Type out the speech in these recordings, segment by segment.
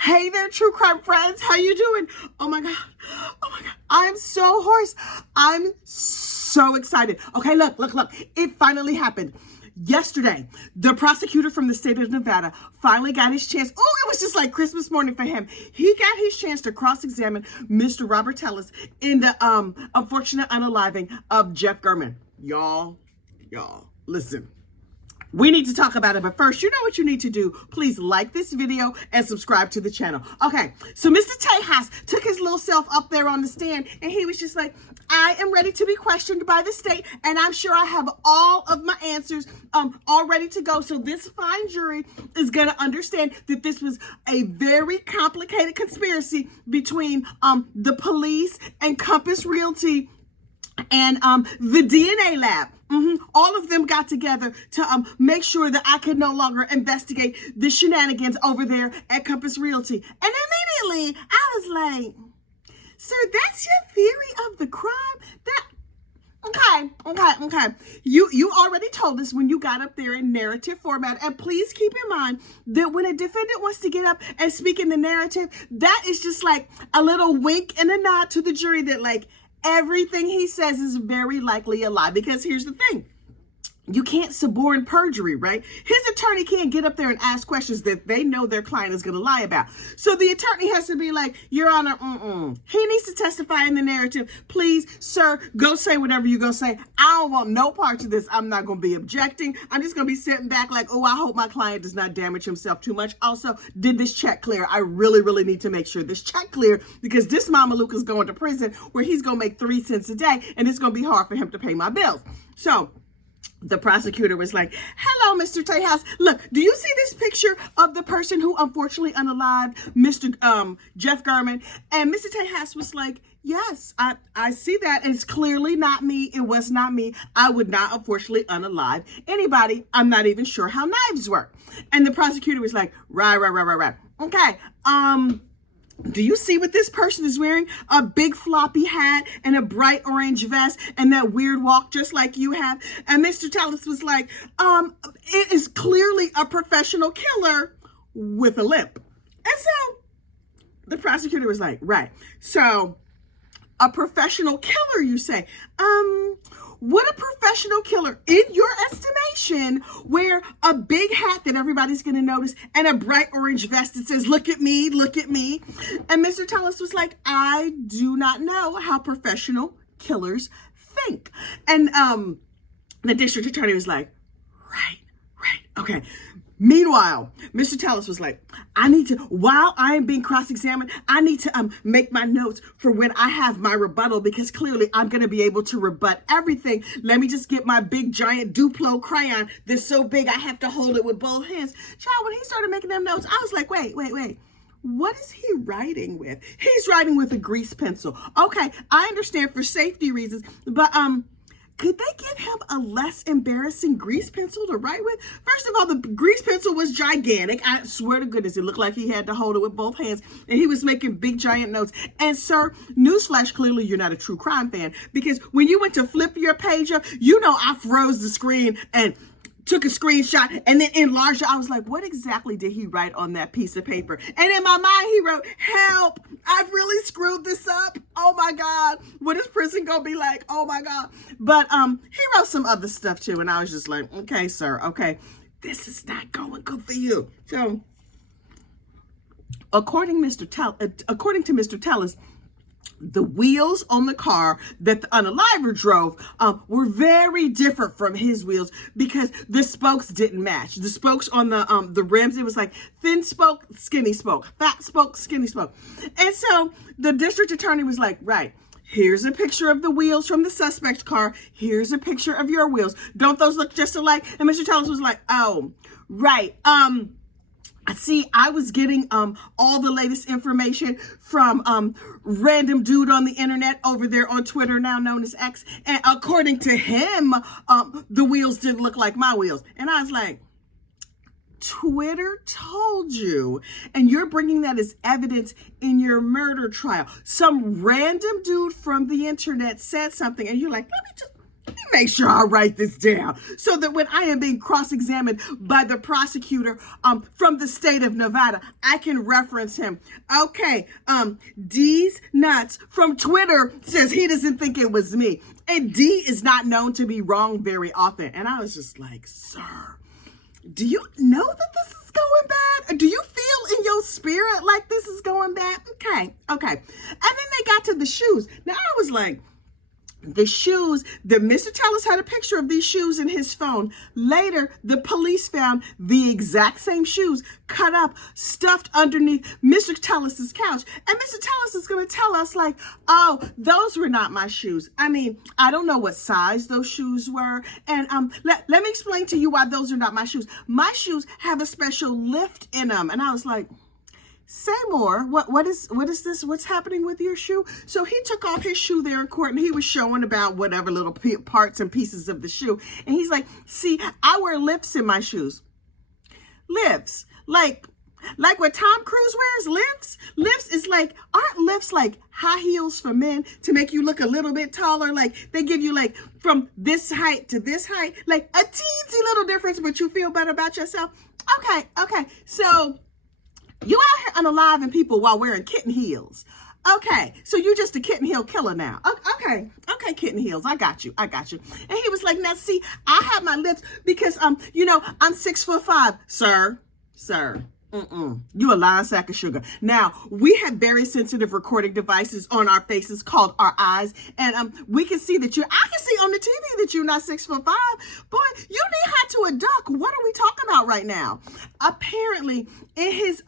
Hey there, true crime friends. How you doing? Oh my God. Oh my God. I'm so hoarse. I'm so excited. Okay, look. It finally happened. Yesterday, the prosecutor from the state of Nevada finally got his chance. Oh, it was just like Christmas morning for him. He got his chance to cross-examine Mr. Robert Tellis in the unfortunate unaliving of Jeff German. Y'all, listen. We need to talk about it, but first, you know what you need to do. Please like this video and subscribe to the channel. Okay, so Mr. Tejas took his little self up there on the stand, and he was just like, I am ready to be questioned by the state, and I'm sure I have all of my answers all ready to go. So this fine jury is going to understand that this was a very complicated conspiracy between the police and Compass Realty and the DNA lab. All of them got together to make sure that I could no longer investigate the shenanigans over there at Compass Realty. And immediately I was like, sir, that's your theory of the crime? Okay. You already told us when you got up there in narrative format. And please keep in mind that when a defendant wants to get up and speak in the narrative, that is just like a little wink and a nod to the jury that like, everything he says is very likely a lie. Because here's the thing. You can't suborn perjury, right? His attorney can't get up there and ask questions that they know their client is going to lie about. So the attorney has to be like, Your Honor, he needs to testify in the narrative. Please, sir, go say whatever you're going to say. I don't want no parts of this. I'm not going to be objecting. I'm just going to be sitting back like, oh, I hope my client does not damage himself too much. Also, did this check clear? I really need to make sure this check clear because this Mama Luke is going to prison where he's going to make 3 cents a day and it's going to be hard for him to pay my bills. So the prosecutor was like, hello, Mr. Tejas. Look, do you see this picture of the person who unfortunately unalived Mr. Jeff German? And Mr. Tejas was like, yes, I see that. It's clearly not me. It was not me. I would not unfortunately unalive anybody. I'm not even sure how knives work. And the prosecutor was like, right. Okay, do you see what this person is wearing? A big floppy hat and a bright orange vest and that weird walk just like you have. And Mr. Tellis was like, it is clearly a professional killer with a limp. And so the prosecutor was like, right. So a professional killer, you say? Would a professional killer, in your estimation, wear a big hat that everybody's going to notice and a bright orange vest that says, look at me, look at me? And Mr. Tellis was like, I do not know how professional killers think. And the district attorney was like, right. Okay. Meanwhile, Mr. Tellis was like, while I am being cross-examined, I need to make my notes for when I have my rebuttal because clearly I'm going to be able to rebut everything. Let me just get my big giant Duplo crayon that's so big I have to hold it with both hands. Child, when he started making them notes, I was like, wait. What is he writing with? He's writing with a grease pencil. Okay, I understand for safety reasons, but could they give him a less embarrassing grease pencil to write with? First of all, the grease pencil was gigantic. I swear to goodness, it looked like he had to hold it with both hands. And he was making big, giant notes. And sir, newsflash, clearly you're not a true crime fan. Because when you went to flip your page up, you know I froze the screen and took a screenshot and then enlarged it. I was like, what exactly did he write on that piece of paper? And in my mind, he wrote, help, I've really screwed this up. Oh my God. What is prison gonna be like? Oh my God. But he wrote some other stuff too. And I was just like, okay, sir, okay, this is not going good for you. So according to Mr. Tellis, the wheels on the car that the unaliver drove were very different from his wheels because the spokes didn't match. The spokes on the rims, it was like thin spoke, skinny spoke, fat spoke, skinny spoke. And so the district attorney was like, right, here's a picture of the wheels from the suspect's car. Here's a picture of your wheels. Don't those look just alike? And Mr. Tellis was like, oh, right. See, I was getting all the latest information from random dude on the internet over there on Twitter, now known as X. And according to him, the wheels didn't look like my wheels. And I was like, Twitter told you, and you're bringing that as evidence in your murder trial. Some random dude from the internet said something, and you're like, Make sure I write this down so that when I am being cross-examined by the prosecutor from the state of Nevada, I can reference him. Okay, D's nuts from Twitter says he doesn't think it was me. And D is not known to be wrong very often. And I was just like, sir, do you know that this is going bad? Do you feel in your spirit like this is going bad? Okay. And then they got to the shoes. Now I was like, the shoes, that Mr. Tellis had a picture of these shoes in his phone. Later, the police found the exact same shoes cut up, stuffed underneath Mr. Tellis's couch. And Mr. Tellis is going to tell us like, oh, those were not my shoes. I mean, I don't know what size those shoes were. And let me explain to you why those are not my shoes. My shoes have a special lift in them. And I was like, say more. What is this? What's happening with your shoe? So he took off his shoe there in court and he was showing about whatever little parts and pieces of the shoe. And he's like, see, I wear lifts in my shoes. Lifts. Like what Tom Cruise wears, lifts? Lifts is like, aren't lifts like high heels for men to make you look a little bit taller? Like they give you like from this height to this height, like a teensy little difference, but you feel better about yourself. Okay. So you out here unaliving people while wearing kitten heels. Okay, so you're just a kitten heel killer now. Okay, kitten heels, I got you. And he was like, now see, I have my lips because, I'm 6'5", sir. You a lying sack of sugar. Now, we have very sensitive recording devices on our faces called our eyes. And we can see that I can see on the TV that you're not 6'5". Boy, you need how to a duck. What are we talking about right now? Apparently, in his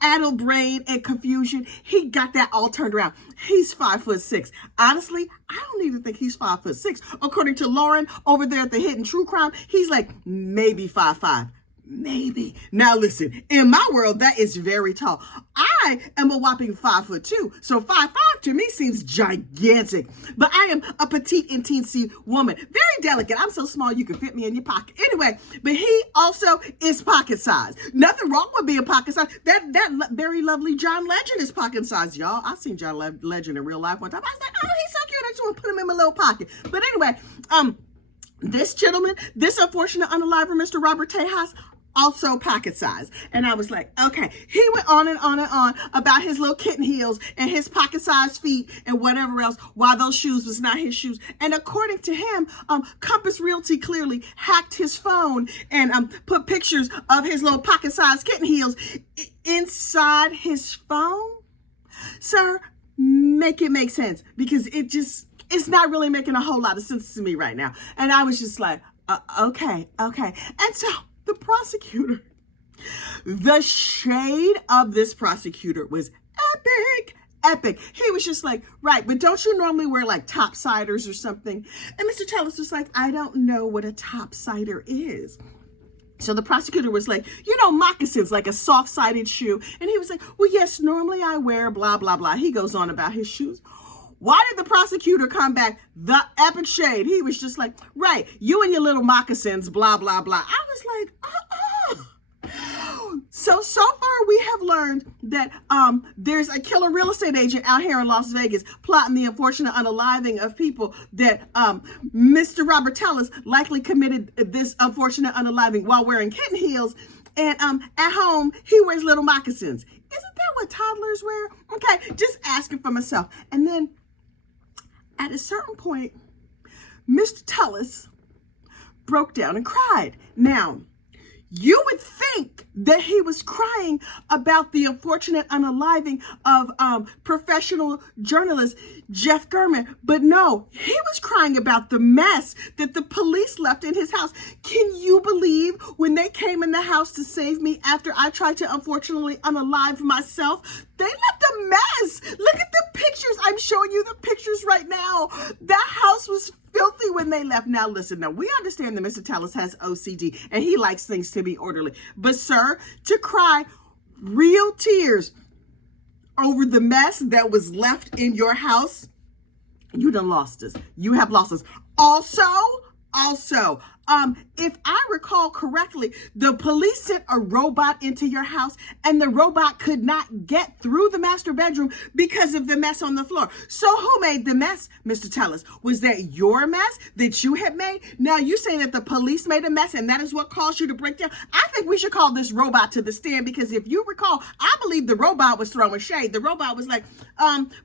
addled brain and confusion, he got that all turned around. He's 5'6". Honestly, I don't even think he's 5'6". According to Lauren over there at the Hidden True Crime, he's like maybe 5'5". Maybe. Now listen, in my world, that is very tall. I am a whopping 5'2". So 5'5" to me seems gigantic. But I am a petite and teensy woman. Very delicate. I'm so small you can fit me in your pocket. Anyway, but he also is pocket size. Nothing wrong with being pocket size. That very lovely John Legend is pocket size, y'all. I seen John Legend in real life one time. I was like, oh, he's so cute. I just want to put him in my little pocket. But anyway, this gentleman, this unfortunate unaliver, Mr. Robert Tejas, also pocket size. And I was like, okay. He went on and on and on about his little kitten heels and his pocket sized feet and whatever else, while those shoes was not his shoes. And according to him, Compass Realty clearly hacked his phone and put pictures of his little pocket sized kitten heels inside his phone. Sir, make it make sense, because it's not really making a whole lot of sense to me right now. And I was just like, okay. And so the prosecutor, the shade of this prosecutor was epic. He was just like, right, but don't you normally wear like topsiders or something? And Mr. Tellis was like, I don't know what a topsider is. So the prosecutor was like, moccasins, like a soft-sided shoe. And he was like, well, yes, normally I wear blah, blah, blah. He goes on about his shoes. Why did the prosecutor come back the epic shade? He was just like, right, you and your little moccasins, blah, blah, blah. I was like, So far we have learned that there's a killer real estate agent out here in Las Vegas plotting the unfortunate unaliving of people that Mr. Robert Tellis likely committed this unfortunate unaliving while wearing kitten heels. And at home, he wears little moccasins. Isn't that what toddlers wear? Okay, just asking for myself. And then at a certain point, Mr. Tellis broke down and cried. Now, you would think that he was crying about the unfortunate unaliving of professional journalist Jeff German, but no, he was crying about the mess that the police left in his house. Can you believe when they came in the house to save me after I tried to unfortunately unalive myself? They left a mess. Look at the pictures. I'm showing you the pictures right now. That house was filthy when they left. Now listen, we understand that Mr. Tellis has OCD and he likes things to be orderly. But sir, to cry real tears over the mess that was left in your house, you done lost us. You have lost us. Also, If I recall correctly, the police sent a robot into your house and the robot could not get through the master bedroom because of the mess on the floor. So who made the mess, Mr. Tellis? Was that your mess that you had made? Now you saying that the police made a mess and that is what caused you to break down? I think we should call this robot to the stand, because if you recall, I believe the robot was throwing shade. The robot was like,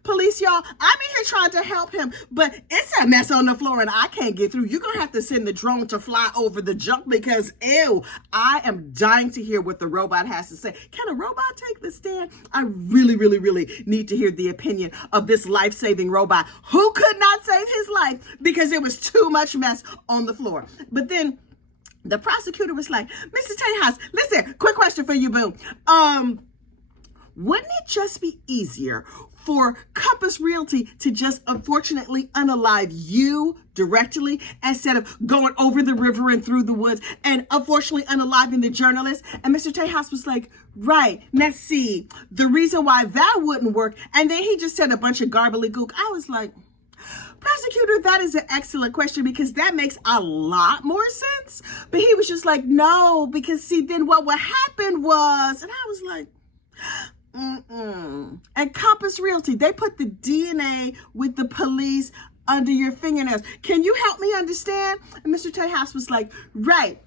police, y'all, I'm in here trying to help him, but it's a mess on the floor and I can't get through. You're going to have to send the drone to fly over the junk because, ew, I am dying to hear what the robot has to say. Can a robot take the stand? I really, really, really need to hear the opinion of this life-saving robot who could not save his life because it was too much mess on the floor. But then the prosecutor was like, Mr. Tejas, listen, quick question for you, boo. Wouldn't it just be easier for Compass Realty to just unfortunately unalive you directly instead of going over the river and through the woods and unfortunately unaliving the journalist? And Mr. Tejas was like, right, let's see, the reason why that wouldn't work. And then he just said a bunch of gobbledygook. I was like, prosecutor, that is an excellent question because that makes a lot more sense. But he was just like, no, because see, then what would happen was, and I was like, and Compass Realty, they put the DNA with the police under your fingernails. Can you help me understand? And Mr. Tejas was like, right,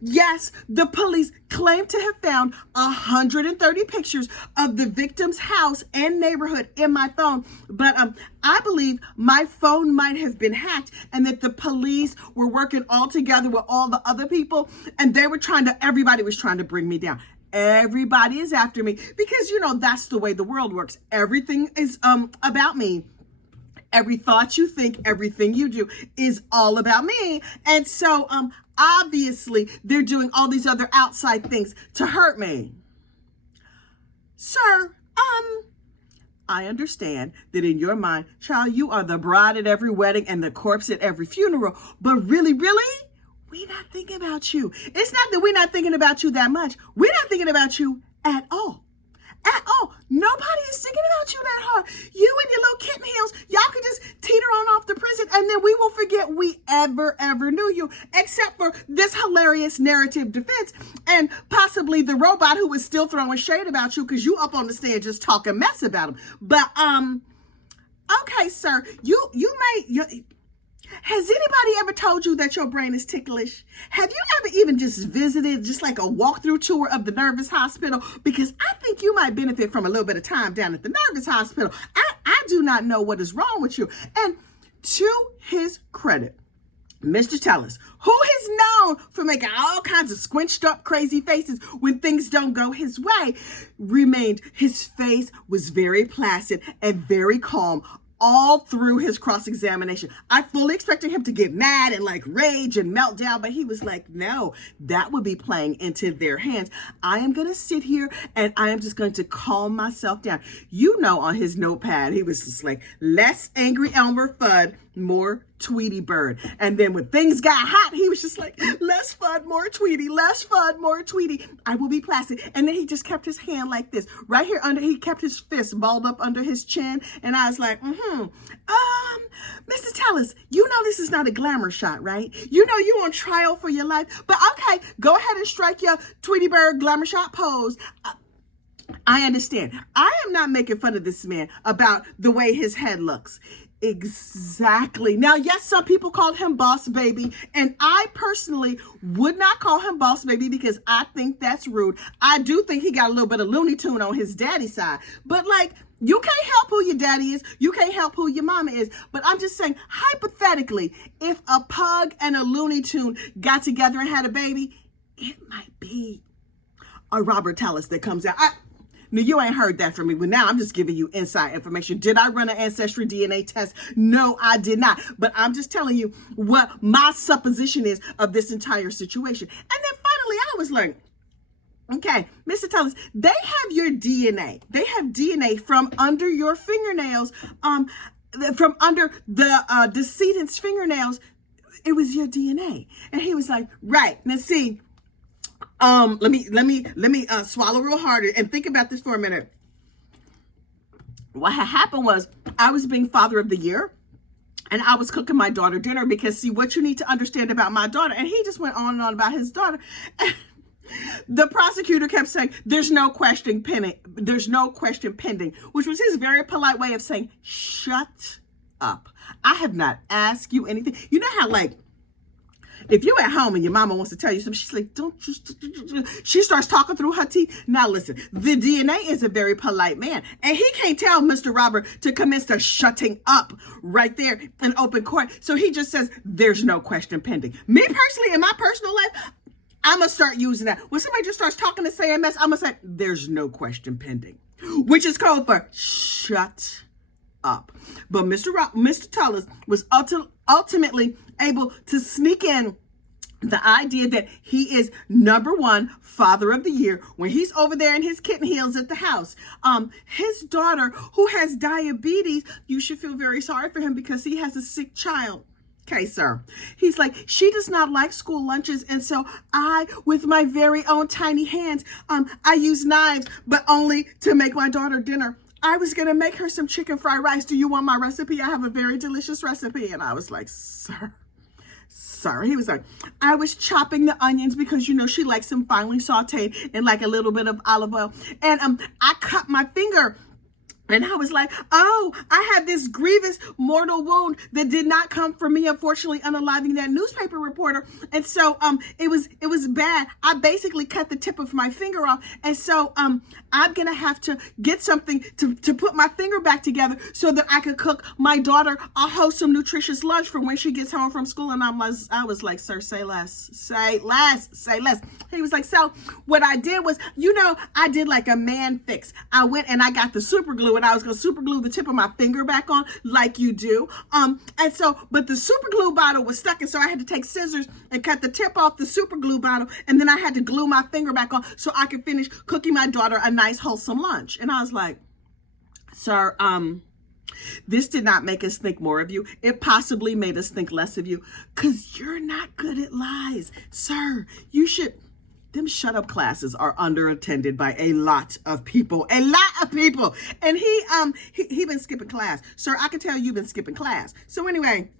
yes, the police claim to have found 130 pictures of the victim's house and neighborhood in my phone, but I believe my phone might have been hacked and that the police were working all together with all the other people and they were everybody was trying to bring me down. Everybody is after me because, you know, that's the way the world works. Everything is about me. Every thought you think, everything you do is all about me. And so obviously they're doing all these other outside things to hurt me. Sir, I understand that in your mind, child, you are the bride at every wedding and the corpse at every funeral. But really, we're not thinking about you. It's not that we're not thinking about you that much. We're not thinking about you at all. At all. Nobody is thinking about you that hard. You and your little kitten heels, y'all can just teeter on off the prison and then we will forget we ever knew you, except for this hilarious narrative defense and possibly the robot who was still throwing shade about you because you up on the stand just talking mess about him. But, okay, sir, has anybody ever told you that your brain is ticklish? Have you ever even just visited just like a walkthrough tour of the nervous hospital? Because I think you might benefit from a little bit of time down at the nervous hospital. I do not know what is wrong with you. And to his credit, Mr. Tellis, who is known for making all kinds of squinched up crazy faces when things don't go his way, his face was very placid and very calm all through his cross-examination. I fully expected him to get mad and like rage and melt down, but he was like, no, that would be playing into their hands. I am going to sit here and I am just going to calm myself down. You know, on his notepad, he was just like, less angry Elmer Fudd, more Tweety Bird. And then when things got hot, he was just like, less Fudd, more Tweety, less Fudd, more Tweety. I will be placid. And then he just kept his hand like this right here under, he kept his fist balled up under his chin. And I was like, Mr. Tellis, you know this is not a glamour shot, right? You know you on trial for your life, but okay, go ahead and strike your Tweety Bird glamour shot pose. I understand. I am not making fun of this man about the way his head looks. Exactly. Now, yes, some people called him Boss Baby, and I personally would not call him Boss Baby because I think that's rude. I do think he got a little bit of Looney Tune on his daddy side, but like, you can't help who your daddy is. You can't help who your mama is. But I'm just saying, hypothetically, if a pug and a Looney Tune got together and had a baby, it might be a Robert Tellis that comes out. Now, you ain't heard that from me, but now I'm just giving you inside information. Did I run an ancestry DNA test? No, I did not. But I'm just telling you what my supposition is of this entire situation. And then finally, I was like, okay, Mr. Tellis, they have your DNA. They have DNA from under your fingernails, from under the decedent's fingernails. It was your DNA. And he was like, right, now see, let me swallow real hard and think about this for a minute. What had happened was I was being Father of the Year And I was cooking my daughter dinner because, see, what you need to understand about my daughter. And he just went on and on about his daughter. The prosecutor kept saying, there's no question pending. There's no question pending, which was his very polite way of saying, shut up. I have not asked you anything. You know how, like, if you're at home and your mama wants to tell you something, she's like, don't you, she starts talking through her teeth. Now listen, the DNA is a very polite man, and he can't tell Mr. Robert to commence to shutting up right there in open court. So he just says, there's no question pending. Me personally, in my personal life, I'm going to start using that. When somebody just starts talking to say a mess, I'm going to say, there's no question pending, which is code for shut up. But Mr. Tullis was ultimately able to sneak in the idea that he is #1 father of the year when he's over there in his kitten heels at the house. His daughter, who has diabetes, you should feel very sorry for him because he has a sick child. Okay, sir. He's like, she does not like school lunches, and so I, with my very own tiny hands, I use knives, but only to make my daughter dinner. I was going to make her some chicken fried rice. Do you want my recipe? I have a very delicious recipe. And I was like, sir. He was like, I was chopping the onions because, you know, she likes them finely sauteed in like a little bit of olive oil. And I cut my finger. And I was like, oh, I had this grievous mortal wound that did not come from me, unfortunately, unaliving that newspaper reporter. And so it was bad. I basically cut the tip of my finger off. And so I'm going to have to get something to put my finger back together so that I could cook my daughter a wholesome, nutritious lunch for when she gets home from school. And I was like, sir, say less, say less, say less. He was like, so what I did was, you know, I did like a man fix. I went and I got the super glue, and I was going to super glue the tip of my finger back on like you do. And so, but the super glue bottle was stuck. And so I had to take scissors and cut the tip off the super glue bottle. And then I had to glue my finger back on so I could finish cooking my daughter a nice wholesome lunch. And I was like, sir, this did not make us think more of you. It possibly made us think less of you because you're not good at lies. Sir, you should... Them shut up classes are underattended by a lot of people. And he been skipping class. Sir, I can tell you've been skipping class. So anyway,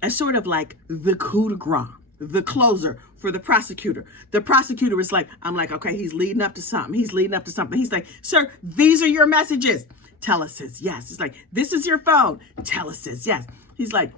as sort of like the coup de grace, the closer for the prosecutor. The prosecutor is like, I'm like, okay, he's leading up to something. He's leading up to something. He's like, sir, these are your messages. Tella says yes. He's like, this is your phone. Tella says yes. He's like,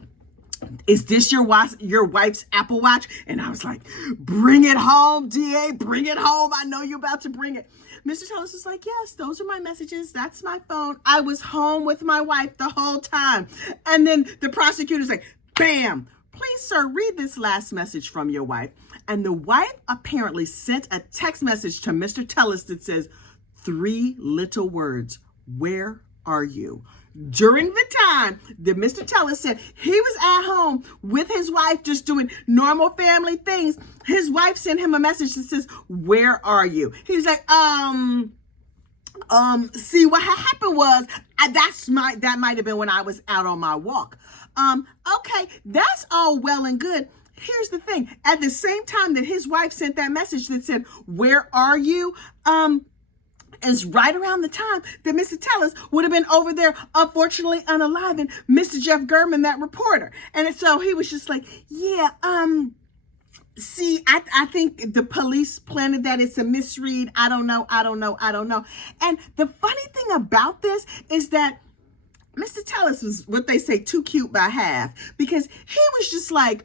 is this your wife's Apple Watch? And I was like, bring it home, DA, bring it home. I know you're about to bring it. Mr. Tullis was like, yes, those are my messages. That's my phone. I was home with my wife the whole time. And then the prosecutor's like, bam, please, sir, read this last message from your wife. And the wife apparently sent a text message to Mr. Tullis that says 3 little words. Where are you? During the time that Mr. Tullis said he was at home with his wife just doing normal family things, his wife sent him a message that says, where are you? He's like, see, what happened was, that might have been when I was out on my walk. Okay, that's all well and good. Here's the thing. At the same time that his wife sent that message that said, where are you? Is right around the time that Mr. Tullis would have been over there, unfortunately unaliving Mr. Jeff German, that reporter. And so he was just like, yeah, see, I think the police planted that. It's a misread. I don't know. And the funny thing about this is that Mr. Tullis was what they say too cute by half, because he was just like,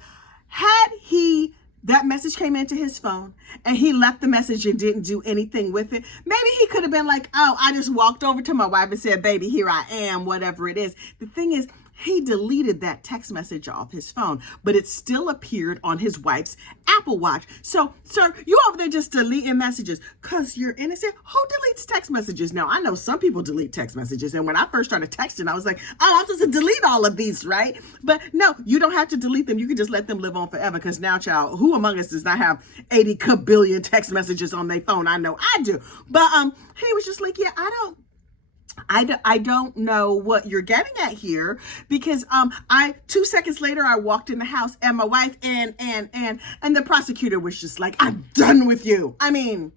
that message came into his phone and he left the message and didn't do anything with it. Maybe he could have been like, oh, I just walked over to my wife and said, baby, here I am, whatever it is. The thing is, he deleted that text message off his phone, but it still appeared on his wife's Apple Watch. So, sir, you over there just deleting messages because you're innocent? Who deletes text messages? Now, I know some people delete text messages, and when I first started texting, I was like, oh, I'm supposed to delete all of these, right? But no, you don't have to delete them. You can just let them live on forever, because now, child, who among us does not have 80 kabillion text messages on their phone? I know I do. But he was just like, yeah, I don't know what you're getting at here, because 2 seconds later I walked in the house and my wife and the prosecutor was just like, I'm done with you. I mean,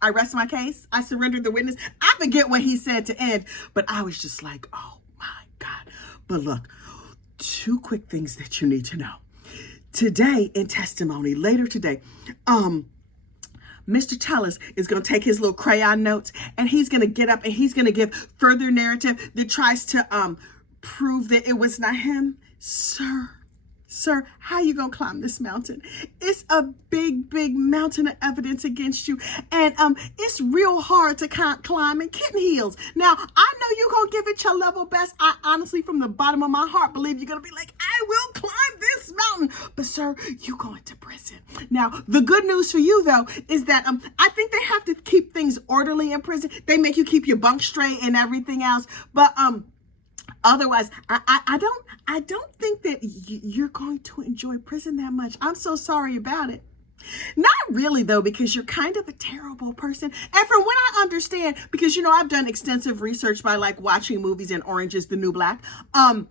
I rest my case. I surrendered the witness. I forget what he said to end, but I was just like, oh my God. But look, 2 quick things that you need to know. Today in testimony, later today, Mr. Tellis is going to take his little crayon notes and he's going to get up and he's going to give further narrative that tries to prove that it was not him. Sir, how you gonna climb this mountain? It's a big mountain of evidence against you, and it's real hard to climb in kitten heels. Now, I know you're gonna give it your level best. I honestly, from the bottom of my heart, believe you're gonna be like, I will climb this mountain. But sir, you going to prison. Now, the good news for you though is that I think they have to keep things orderly in prison. They make you keep your bunk straight and everything else, but otherwise, I don't think that you're going to enjoy prison that much. I'm so sorry about it. Not really though, because you're kind of a terrible person. And from what I understand, because you know I've done extensive research by like watching movies and Orange is the New Black. And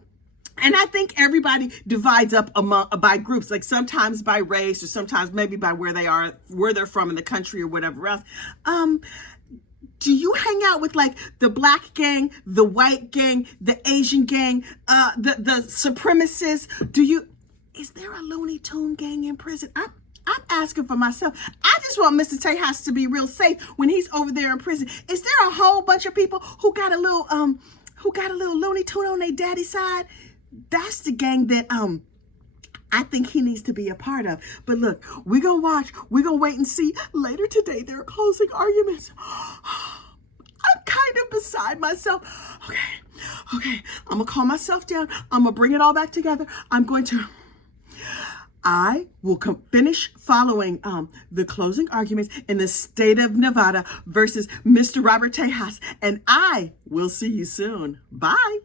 I think everybody divides up by groups, like sometimes by race or sometimes maybe by where they're from in the country or whatever else. Do you hang out with like the black gang, the white gang, the Asian gang, the supremacists? Is there a Looney Tune gang in prison? I'm asking for myself. I just want Mr. Tejas to be real safe when he's over there in prison. Is there a whole bunch of people who got a little Looney Tune on their daddy side? That's the gang that I think he needs to be a part of. But look, we're going to watch. We're going to wait and see. Later today, there are closing arguments. I'm kind of beside myself. Okay. I'm going to calm myself down. I'm going to bring it all back together. I will finish following the closing arguments in the state of Nevada versus Mr. Robert Tejas. And I will see you soon. Bye.